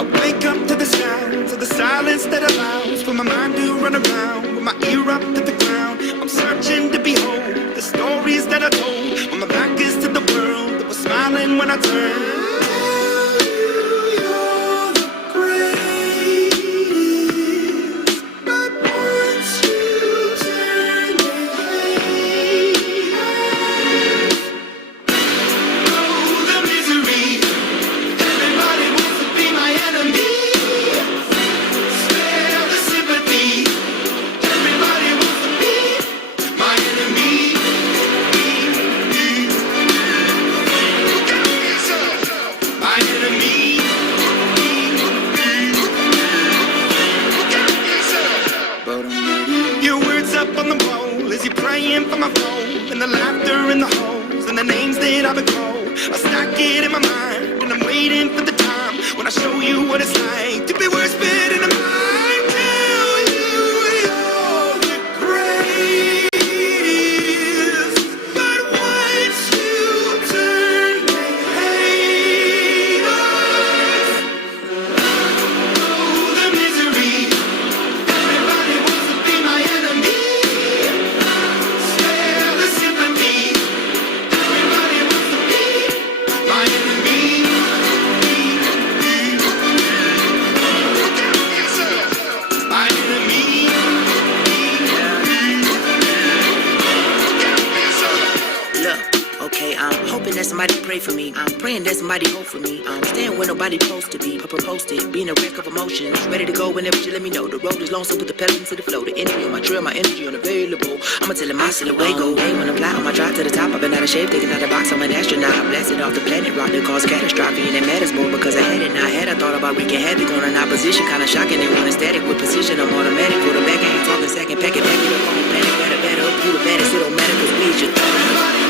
I wake up to the sounds of the silence that allows for my mind to run around with my ear up to the ground. I'm searching to behold the stories that I told when my back is to the world that was smiling when I turned. Your words up on the wall as you're praying for my phone, and the laughter in the holes and the names that I've been called. I stack it in my mind and I'm waiting for the time when I show you what it's like to be worse fit in a mind. Tell you you're the greatest, but once you turn they hate us. Oh, the misery. Everybody wants to be my enemy. Spare the sympathy. Everybody wants to be my enemy. My enemy. Look, okay, I'm hoping that somebody pray for me. I'm praying that somebody hope for me. I'm staying where nobody supposed to be. Proposed it, being a wreck of emotions. Ready to go whenever you let me know. The road is long, so put the pedal into the flow. The energy on my trail, my energy unavailable. I'ma tell him my silhouette go. Hey, when I fly on my drive to the top, I've been out of shape, taking out the box. I'm an astronaut. I blasted off the planet rock that caused catastrophe, and it matters more because I had it. Now I had, I thought about wreaking havoc on an opposition, kinda shocking. They want static with precision. I'm automatic. Quarterback, I ain't talking second. Pack it up, home panic. Better up, who the baddest? It don't matter 'cause we just.